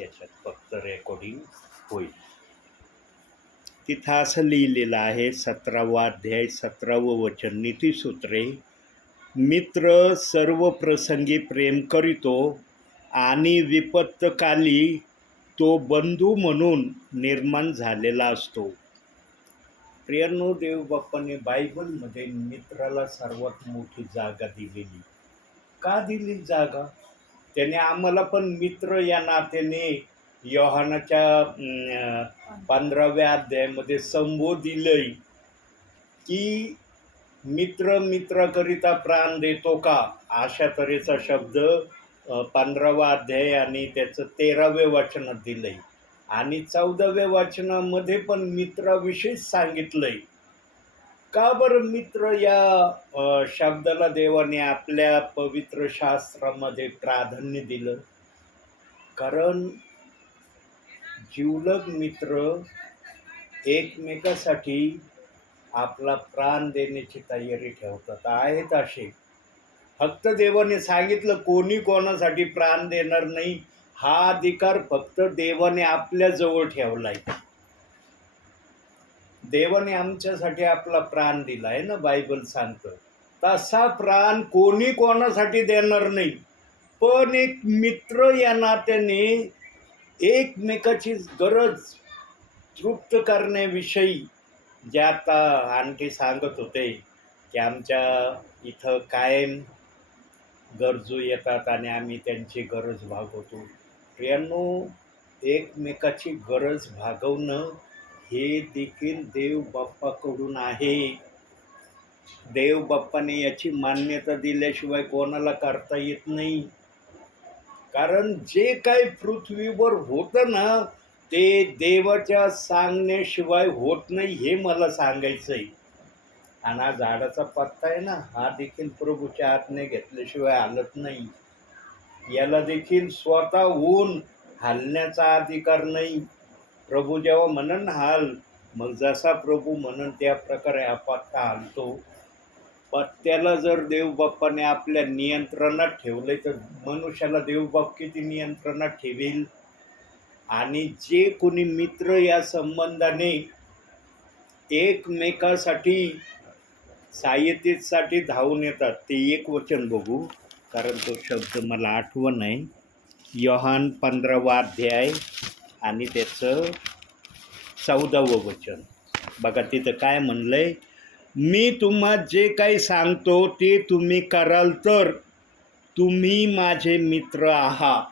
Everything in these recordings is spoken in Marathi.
याच्यात फक्त रेकॉर्डिंग होईल. तिथं असं लिहिलेलं आहे सतरावा अध्याय सतरावं वचन नीतीसूत्रे मित्र सर्व प्रसंगी प्रेम करीतो आणि विपत्तकाली तो बंधू म्हणून निर्माण झालेला असतो. प्रियांनो देवबाप्पाने बायबलमध्ये मित्राला सर्वात मोठी जागा दिलेली. का दिली जागा? त्याने आम्हाला पण मित्र या नात्याने योहानाच्या पंधराव्या अध्यायामध्ये संबोधिलंय की मित्र मित्राकरिता प्राण देतो का? अशा तऱ्हेचा शब्द पंधरावा अध्याय आणि त्याचं तेरावे वाचनात दिलंय. आणि चौदाव्या वाचनामध्ये पण मित्राविषयीच सांगितलंय. का बरं मित्र या शब्दाला देवाने आपल्या पवित्र शास्त्रामध्ये प्राधान्य दिलं? कारण जिवलग मित्र एकमेकासाठी आपला प्राण देण्याची तयारी ठेवतात आहेत असे. फक्त देवाने सांगितलं कोणी कोणासाठी प्राण देणार नाही हा अधिकार फक्त देवाने आपल्याजवळ ठेवला आहे देवाने आमच्यासाठी आपला प्राण दिला आहे ना बायबल सांगतं. तसा प्राण कोणी कोणासाठी देणार नाही. पण एक मित्र या नात्याने एकमेकाची गरज तृप्त करण्याविषयी जे आता आणखी सांगत होते की आमच्या इथं कायम गरजू येतात आणि आम्ही त्यांची गरज भागवतो. प्रियांनो एकमेकाची गरज भागवणं हे देखील देव बाप्पाकडून आहे. देव बाप्पाने याची मान्यता दिल्याशिवाय कोणाला करता येत नाही. कारण जे काही पृथ्वीवर होतं ना ते देवाच्या सांगण्याशिवाय होत नाही हे मला सांगायचं आहे आणि हा झाडाचा पत्ता आहे ना हा देखील प्रभूच्या हातने घेतल्याशिवाय हलत नाही. याला देखील स्वतःहून हलण्याचा अधिकार नाही. प्रभू जेव्हा म्हणन हाल मग जसा प्रभू म्हणन त्या प्रकारे हा पत्ता हलतो पत्त्याला जर देवबाप्पाने आपल्या नियंत्रणात ठेवले तर मनुष्याला देवबाप किती नियंत्रणात ठेवेल? आणि जे कोणी मित्र या संबंधाने एकमेकासाठी सहाय्यतेसाठी धावून येतात ते एक वचन बघू. कारण तो शब्द मला आठवण आहे. योहान पंधरावा अध्याय. आणि त्याचं चौदावं वचन. बघा तिथं काय म्हणलं आहे मी तुम्हा जे काही सांगतो ते तुम्ही कराल तर तुम्ही माझे मित्र आहात.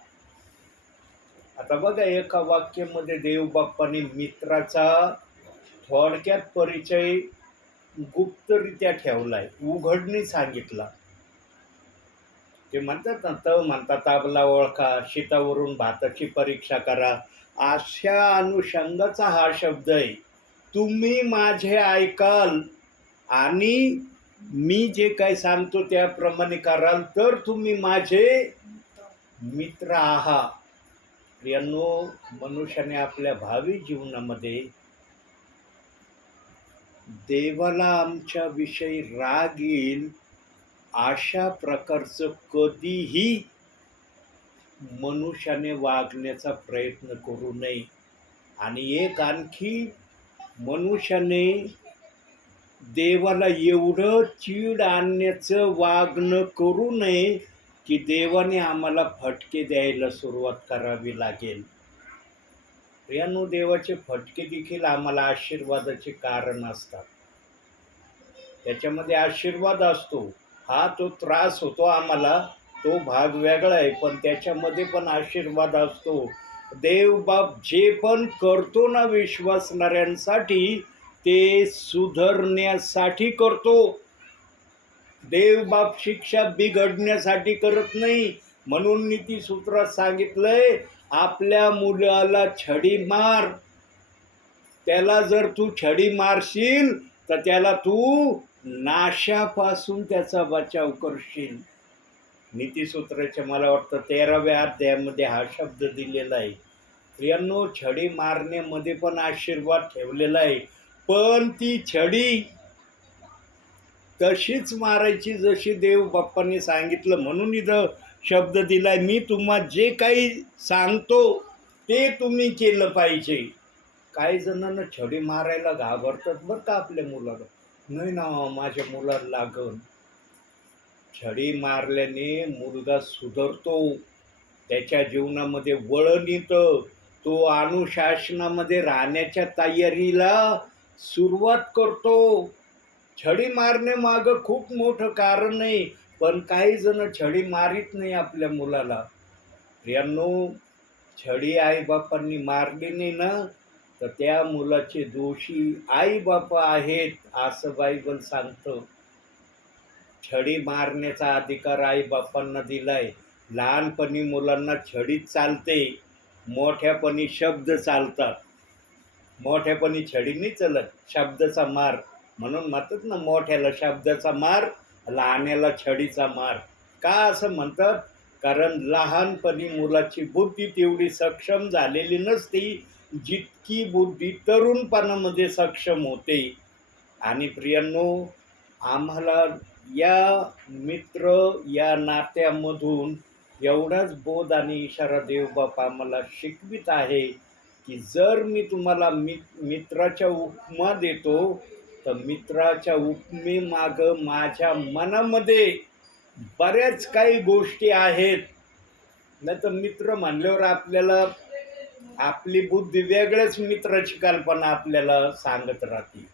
आता बघा एका वाक्यामध्ये देवबाप्पाने मित्राचा थोडक्यात परिचय गुप्तरित्या ठेवलाय उघडणी सांगितला. ते म्हणतात ना त म्हणतात आपला ओळखा शेतावरून भाताची परीक्षा करा अशा अनुषंगाचा हा शब्द आहे. तुम्ही माझे ऐकाल आणि मी जे काही सांगतो त्याप्रमाणे कराल तर तुम्ही माझे मित्र आहात. प्रियांनो मनुष्याने आपल्या भावी जीवनामध्ये देवाला आमच्या विषयी राग येईल अशा प्रकारचं कधीही मनुष्याने वागण्याचा प्रयत्न करू नये. आणि एक आणखी मनुष्याने देवाला एवढं चीड आणण्याचं वागणं करू नये की देवाने आम्हाला फटके द्यायला सुरुवात करावी लागेल. प्रियानो देवाचे फटके देखील आम्हाला आशीर्वादाचे कारण असतात. त्याच्यामध्ये आशीर्वाद असतो. हा तो त्रास होतो आम्हाला. तो भाग वेगळा आहे पण त्याच्यामध्ये पण आशीर्वाद असतो. देवबाप जे पण करतो ना विश्वासणाऱ्यांसाठी ते सुधरण्यासाठी करतो. देवबाप शिक्षा बिघडण्यासाठी करत नाही. म्हणून नीतीसूत्रात सांगितलंय आपल्या मुलाला छडी मार. त्याला जर तू छडी मारशील तर त्याला तू नाशापासून त्याचा बचाव करशील. नीतीसूत्राच्या मला वाटतं तेराव्या अध्यायामध्ये हा शब्द दिलेला आहे. प्रियांनो छडी मारण्यामध्ये पण आशीर्वाद ठेवलेला आहे. पण ती छडी तशीच मारायची जशी देव बाप्पांनी सांगितलं. म्हणून इथं शब्द दिलाय मी तुम्हा जे काही सांगतो ते तुम्ही केलं पाहिजे. काही जणांना छडी मारायला घाबरतात बरं का आपल्या मुलाला. नाही ना माझ्या मुलाला लागून. छडी मारल्याने मुलगा सुधरतो. त्याच्या जीवनामध्ये वळण येतं. तो अनुशासनामध्ये राहण्याच्या तयारीला सुरुवात करतो. छडी मारणे मागं खूप मोठं कारण आहे पण काही जण छडी मारित नाही आपल्या मुलाला. प्रियांनो छडी आईबापांनी मारली नाही ना तर त्या मुलाचे दोषी आईबापा आहेत असं बायबल सांगतं. छडी मारण्याचा अधिकार आई बाप्पांना दिला दिलाय. लहानपणी मुलांना छडीत चालते. मोठ्यापणी शब्द चालतात. मोठ्यापणी छडीने चालत शब्दाचा मार. म्हणून म्हणतात ना मोठ्याला शब्दाचा मार लहान्याला छडीचा मार. का असं म्हणतात? कारण लहानपणी मुलाची बुद्धी तेवढी सक्षम झालेली नसती जितकी बुद्धी तरुणपणामध्ये सक्षम होते. आणि प्रियांनो आम्हाला या मित्र या नात्यामधून एवढाच बोध आणि इशारा देवबापा मला शिकवित आहे की जर मी तुम्हाला मि मित्राच्या उपमा देतो तर मित्राच्या उपमेमागं माझ्या मनामध्ये बऱ्याच काही गोष्टी आहेत. नाही तर मित्र म्हणल्यावर आपल्याला आपली बुद्धी वेगळ्याच मित्राची कल्पना आपल्याला सांगत राहते.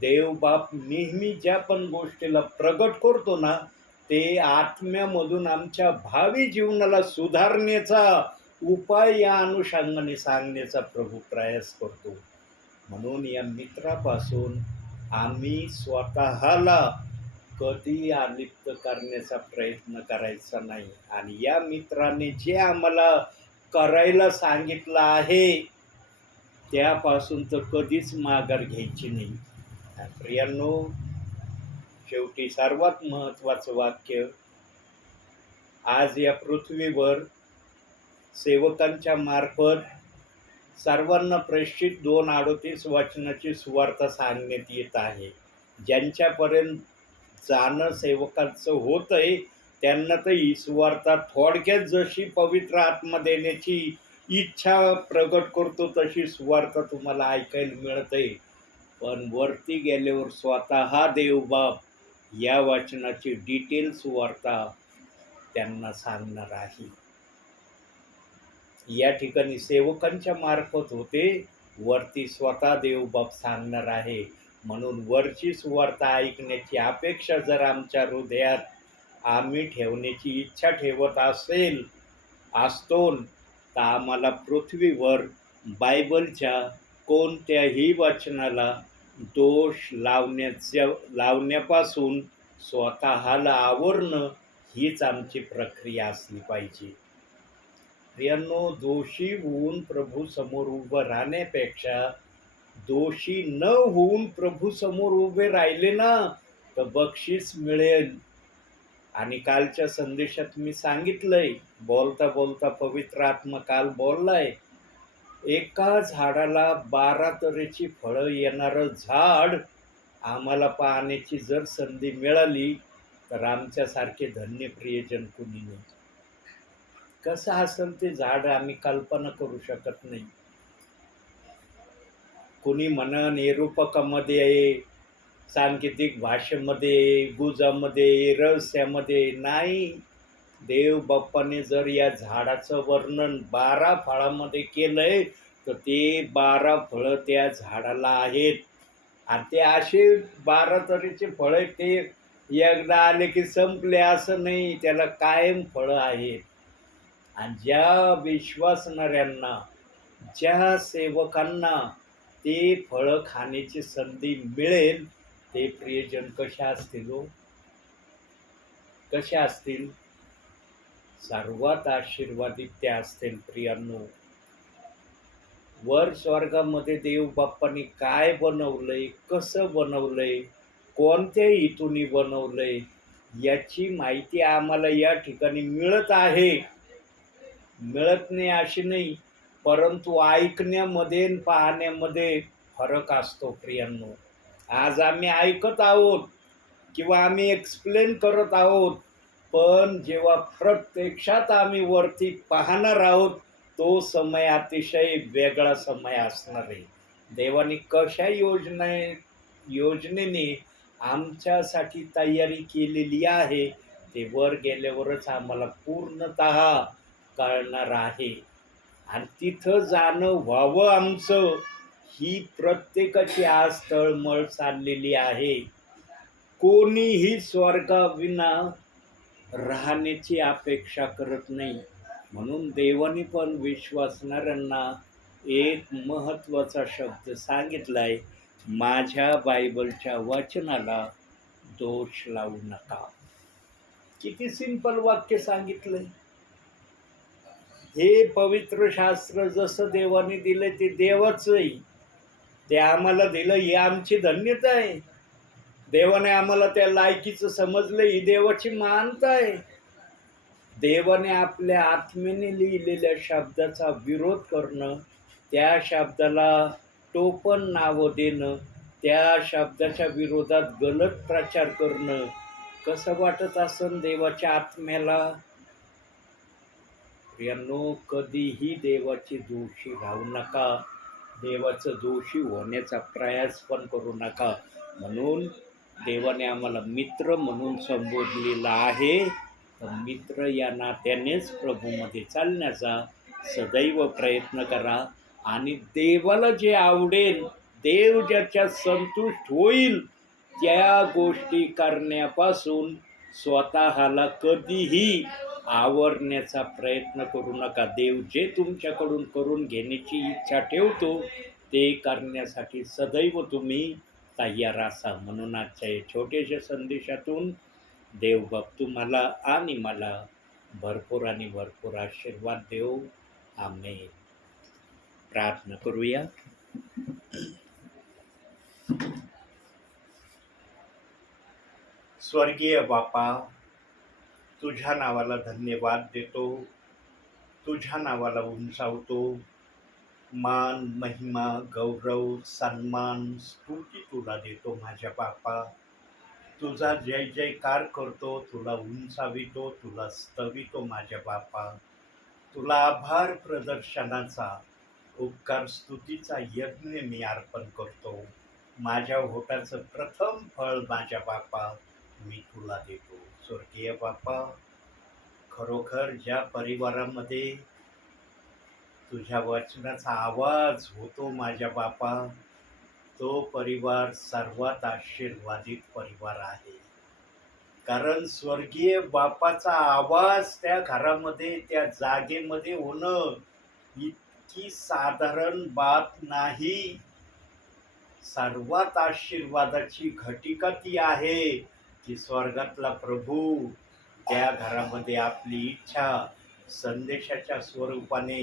देवबाप नेहमी ज्या पण गोष्टीला प्रगट करतो ना ते आत्म्यामधून आमच्या भावी जीवनाला सुधारण्याचा उपाय या अनुषंगाने सांगण्याचा प्रभू प्रयास करतो. म्हणून या मित्रापासून आम्ही स्वतःला कधी आलिप्त करण्याचा प्रयत्न करायचा नाही. आणि या मित्राने जे आम्हाला करायला सांगितलं आहे त्यापासून तर कधीच माघार घ्यायची नाही. प्रियांनो शेवटी सर्वात महत्त्वाचं वाक्य आज या पृथ्वीवर सेवकांच्या मार्फत सर्वांना प्रेषित दोन अडोतीस वचनाची सुवार्ता सांगण्यात येत आहे. ज्यांच्यापर्यंत जाणं सेवकांचं होत आहे त्यांना तर ही सुवार्ता थोडक्यात जशी पवित्र आत्मा देण्याची इच्छा प्रगट करतो तशी सुवार्ता तुम्हाला ऐकायला मिळत आहे पण वरती गेल्यावर स्वतः देवबाप या वाचनाची डिटेल सुवार्ता त्यांना सांगणार आहे. या ठिकाणी सेवकांच्या मार्फत होते वरती स्वतः देवबाप सांगणार आहे. म्हणून वरची सुवार्ता ऐकण्याची अपेक्षा जर आमच्या हृदयात आम्ही ठेवण्याची इच्छा ठेवत असेल असतो तर आम्हाला पृथ्वीवर बायबलच्या कोणत्याही वाचनाला दोष लावण्याच्या लावण्यापासून स्वतःला आवरणं हीच आमची प्रक्रिया असली पाहिजे. प्रियांनो दोषी होऊन प्रभू समोर उभं राहण्यापेक्षा दोषी न होऊन प्रभू समोर उभे राहिले ना तर बक्षीस मिळेल. आणि कालच्या संदेशात मी सांगितलंय बोलता बोलता पवित्र आत्मा काल बोललाय एका झाडाला बारा तऱ्हेची फळं येणारं झाड आम्हाला पाहण्याची जर संधी मिळाली तर आमच्यासारखे धन्य प्रियजन कुणी नाही. कसं असेल ते झाड आम्ही कल्पना करू शकत नाही. कुणी म्हणन आहे सांकेतिक भाषेमध्ये गुजामध्ये रहस्यामध्ये नाही. देव बाप्पाने जर या झाडाचं वर्णन बारा फळामध्ये केलंय तर ते बारा फळं त्या झाडाला आहेत. आणि ते असे बारा तऱ्हेचे फळं आहेत ते एकदा आले की संपले असं नाही त्याला कायम फळं आहेत. आणि ज्या विश्वासणाऱ्यांना ज्या सेवकांना ते फळं खाण्याची संधी मिळेल ते प्रियजन कशा असतील हो? कशा असतील? सर्वात आशीर्वादित त्या असतील प्रियांनो. वर स्वर्गामध्ये देवबाप्पांनी काय बनवलंय कसं बनवलंय कोणत्या हेतूने बनवलंय याची माहिती आम्हाला या ठिकाणी मिळत आहे. मिळत नाही अशी नाही परंतु ऐकण्यामध्ये पाहण्यामध्ये फरक असतो प्रियांनो. आज आम्ही ऐकत आहोत किंवा आम्ही एक्सप्लेन करत आहोत पण जेव्हा प्रत्यक्षात आम्ही वरती पाहणार आहोत तो समय अतिशय वेगळा समय असणार आहे. देवाने कशा योजने योजनेने आमच्यासाठी तयारी केलेली आहे ते वर गेल्यावरच आम्हाला पूर्णत कळणार आहे. आणि तिथं जाणं व्हावं आमचं ही प्रत्येकाची आज तळमळ चाललेली आहे. कोणीही स्वर्गाविना राहण्याची अपेक्षा करत नाही. म्हणून देवाने पण विश्वासणाऱ्यांना एक महत्त्वाचा शब्द सांगितलाय माझ्या बायबलच्या वचनाला दोष लावू नका. किती सिंपल वाक्य सांगितलंय. हे पवित्र शास्त्र जसं देवाने दिलं ते देवाचंही. आहे ते आम्हाला दिलं ही आमची धन्यता आहे. देवाने आम्हाला त्या लायकीचं समजलं. ही देवाची मानता आहे. देवाने आपल्या आत्मेने लिहिलेल्या शब्दाचा विरोध करणं त्या शब्दाला टोपण नावं देणं त्या शब्दाच्या विरोधात गलत प्रचार करणं कसं वाटत असन देवाच्या आत्म्याला? यांनो कधीही देवाची दोषी राहू नका. देवाचं दोषी होण्याचा प्रयास पण करू नका. म्हणून देवाने आम्हाला मित्र म्हणून संबोधलेला आहे. तर मित्र या नात्यानेच प्रभूमध्ये चालण्याचा सदैव प्रयत्न करा. आणि देवाला जे आवडेल देव ज्याच्या संतुष्ट होईल त्या गोष्टी करण्यापासून स्वतःला कधीही आवरण्याचा प्रयत्न करू नका. देव जे तुमच्याकडून करून घेण्याची इच्छा ठेवतो ते करण्यासाठी सदैव तुम्ही तयार असा म्हणून आजच्या या छोट्याशा संदेशातून देवबाप तुम्हाला आणि मला भरपूर आणि भरपूर आशीर्वाद देऊ. आम्ही प्रार्थना करूया. स्वर्गीय बापा तुझ्या नावाला धन्यवाद देतो. तुझ्या नावाला उंचावतो. मान महिमा गौरव सन्मान स्तुती तुला देतो माझ्या बापा. तुझा जय जयकार करतो तुला उंचावितो तुला स्तवितो माझ्या बापा. तुला आभार प्रदर्शनाचा उपकार स्तुतीचा यज्ञ मी अर्पण करतो. माझ्या होटाचं प्रथम फळ माझ्या बापा मी तुला देतो. स्वर्गीय बापा खरोखर ज्या परिवारामध्ये तुझ्या वचनाचा आवाज होतो माझ्या बापा. तो परिवार सर्वात आशीर्वादित परिवार आहे. कारण स्वर्गीय बापाचा आवाज त्या घरामध्ये त्या जागेमध्ये होणं इतकी साधारण बात नाही. सर्वात आशीर्वादाची घटिका ती आहे की स्वर्गातला प्रभू त्या घरामध्ये आपली इच्छा संदेशाच्या स्वरूपाने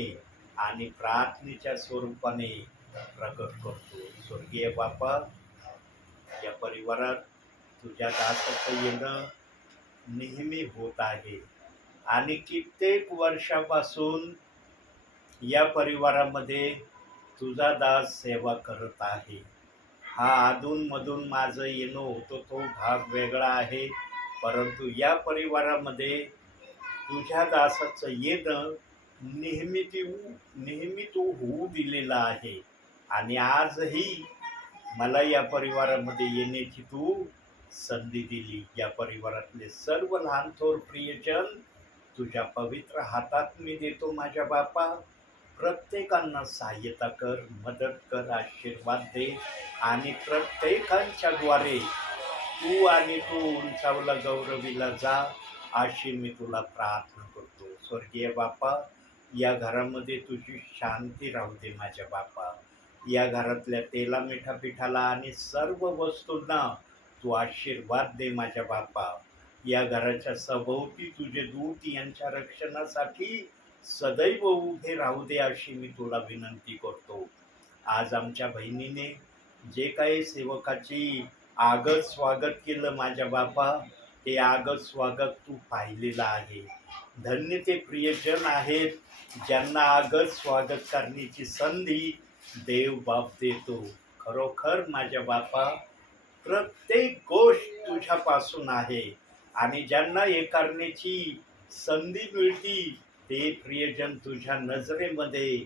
आणि प्रार्थनेच्या स्वरूपाने प्रकट करतो. स्वर्गीय बापा या परिवारात तुझ्या दासाचं येणं नेहमी होत आहे. आणि कित्येक वर्षापासून या परिवारामध्ये तुझा दास सेवा करत आहे. हा अधूनमधून माझं येणं होतो तो भाग वेगळा आहे. परंतु या परिवारामध्ये तुझ्या दासाचं येणं नेहमी ती नेहमी तू होऊ दिलेला आहे. आणि आजही मला या परिवारामध्ये येण्याची तू संधी दिली. या परिवारातले सर्व लहान थोर प्रियजन तुझ्या पवित्र हातात मी देतो माझ्या बापा. प्रत्येकांना सहाय्यता कर मदत कर आशीर्वाद दे आणि प्रत्येकांच्या द्वारे तू आणि तू उंचावला गौरवीला जा अशी मी तुला प्रार्थना करतो. स्वर्गीय बापा या घरामध्ये तुझी शांती राहू दे माझ्या बापा. या घरातल्या तेला मिठा पिठाला आणि सर्व वस्तूंना तू आशीर्वाद दे माझ्या बापा. या घराच्या सभोवती तुझे दूत यांच्या रक्षणासाठी सदैव उभे राहू दे अशी मी तुला विनंती करतो. आज आमच्या बहिणीने जे काही सेवकाची आगत स्वागत केलं माझ्या बापा ते आगत स्वागत तू पाहिलेलं आहे. धन्य ते प्रियजन आहेत ज्यांना आगत स्वागत करण्याची संधी देव बाप देतो. खरोखर माझ्या बापा प्रत्येक गोष्ट तुझ्यापासून आहे आणि ज्यांना हे करण्याची संधी मिळती ते प्रियजन तुझ्या नजरेमध्ये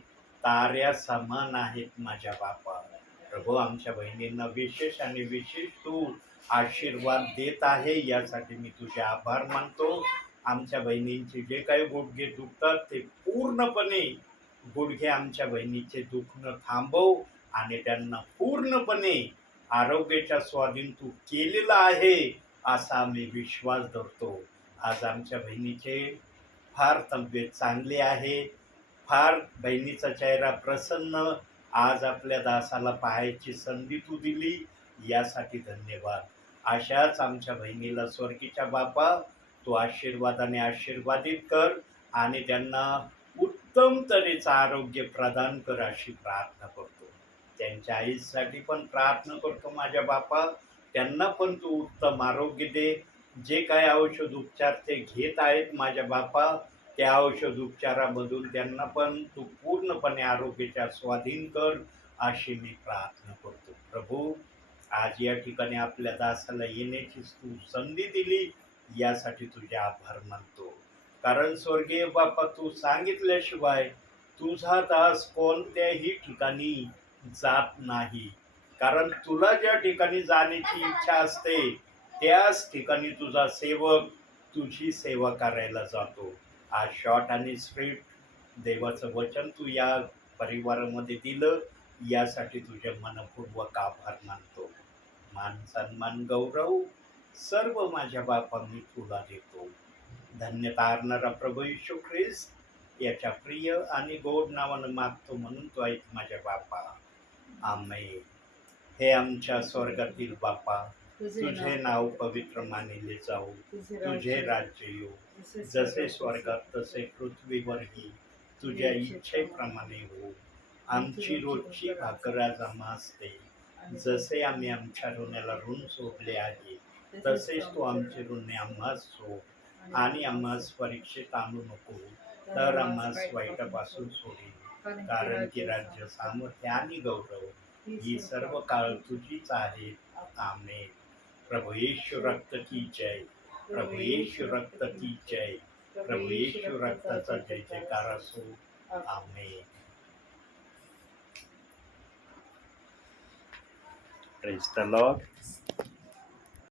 ताऱ्या समान आहेत माझ्या बापा. प्रभू आमच्या बहिणींना विशेष आणि विशेष तू आशीर्वाद देत आहे यासाठी मी तुझे आभार मानतो. आमच्या बहिणींचे जे काही गुडघे दुखतात ते पूर्णपणे गुडघे आमच्या बहिणीचे दुखणं थांबव आणि त्यांना पूर्णपणे आरोग्याच्या स्वाधीन तू केलेला आहे असा आम्ही विश्वास धरतो. आज आमच्या बहिणीचे फार तब्येत चांगली आहे. फार बहिणीचा चेहरा प्रसन्न. आज आपल्या दासाला पाहायची संधी तू दिली. यासाठी धन्यवाद. अशाच आमच्या बहिणीला स्वर्गीच्या बापा तू आशीर्वादाने आशीर्वादित कर आणि त्यांना उत्तम तऱ्हेचं आरोग्य प्रदान कर अशी प्रार्थना करतो. त्यांच्या आईसाठी पण प्रार्थना करतो माझ्या बापा. त्यांना पण तू उत्तम आरोग्य दे. जे काय औषध उपचार ते घेत आहेत माझ्या बापा त्या औषध उपचारामधून त्यांना पण तू पूर्णपणे आरोग्याच्या स्वाधीन कर अशी मी प्रार्थना करतो. प्रभू आज या ठिकाणी आपल्या दासाला येण्याची तू संधी दिली. यासाठी तुझे आभार मानतो. कारण स्वर्गीय बापा तू सांगितल्याशिवाय तुझा दास कोणत्याही ठिकाणी जात नाही. कारण तुला ज्या ठिकाणी जाण्याची इच्छा असते त्याच ठिकाणी तुझा सेवक तुझी सेवा करायला जातो. आज शॉर्ट आणि स्ट्रीट देवाचं वचन तू या परिवारामध्ये दिलं यासाठी तुझे मनपूर्वक आभार मानतो. मान सन्मान गौरव सर्व माझ्या बापा मी तुला देतो. धन्यता आणणारा प्रभू यशू ख्रिस्त. याच्या प्रिय आणि गोड नावानं मागतो म्हणून तो ऐक माझ्या बापा. आमे हे आमच्या स्वर्गातील बापा. तुझे नाव पवित्र मानिले जाऊ. तुझे राज्य येऊ. जसे स्वर्गात तसे पृथ्वीवरही तुझ्या इच्छेप्रमाणे हो आमची रोजची भाकर आज आम्हास दे जसे आम्ही आमच्या ऋणाला ऋण सोडले आहे तसेच तू आमचे ऋणे आम्हास सो आणि आम्हास परीक्षेत आणू नको तर आम्हास वाईटापासून सोडे कारण की राज्य सामर्थ्य आणि गौरव ही सर्व काळ तुझीच आहे. आमे प्रभू येशू रक्त की जय. प्रभू येशू रक्त की जय. प्रभू येशू रक्ताचा जय जयकार असो. आमे प्रेज द लॉर्ड